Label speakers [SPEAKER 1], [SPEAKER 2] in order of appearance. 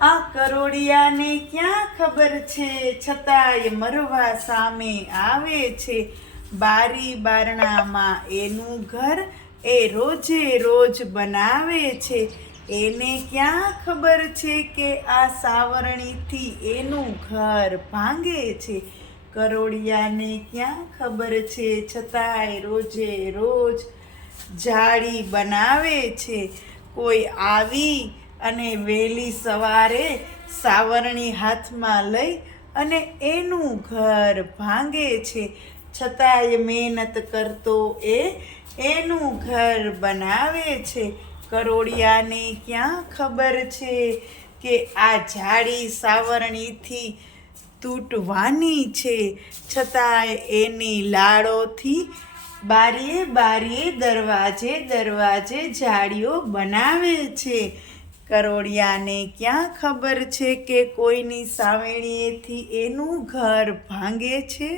[SPEAKER 1] આ કરોડિયાને ક્યાં ખબર છે? છતાંય મરવા સામે આવે છે. બારી બારણામાં એનું ઘર એ રોજે રોજ બનાવે છે. એને ક્યાં ખબર છે કે આ સાવરણીથી એનું ઘર ભાંગે છે? કરોડિયાને ક્યાં ખબર છે? છતાંય રોજે રોજ જાળી બનાવે છે. કોઈ આવી અને વહેલી સવારે સાવરણી હાથમાં લઈ અને એનું ઘર ભાંગે છે. છતાંય મહેનત કરતો એ એનું ઘર બનાવે છે. કરોડિયાને ક્યાં ખબર છે કે આ જાડી સાવરણીથી તૂટવાની છે? છતાંય એની લાડોથી બારીએ બારીએ દરવાજે દરવાજે જાળીઓ બનાવે છે. કરોડિયાને ક્યાં ખબર છે કે કોઈની સાવરણીએથી એનું ઘર ભાંગે છે?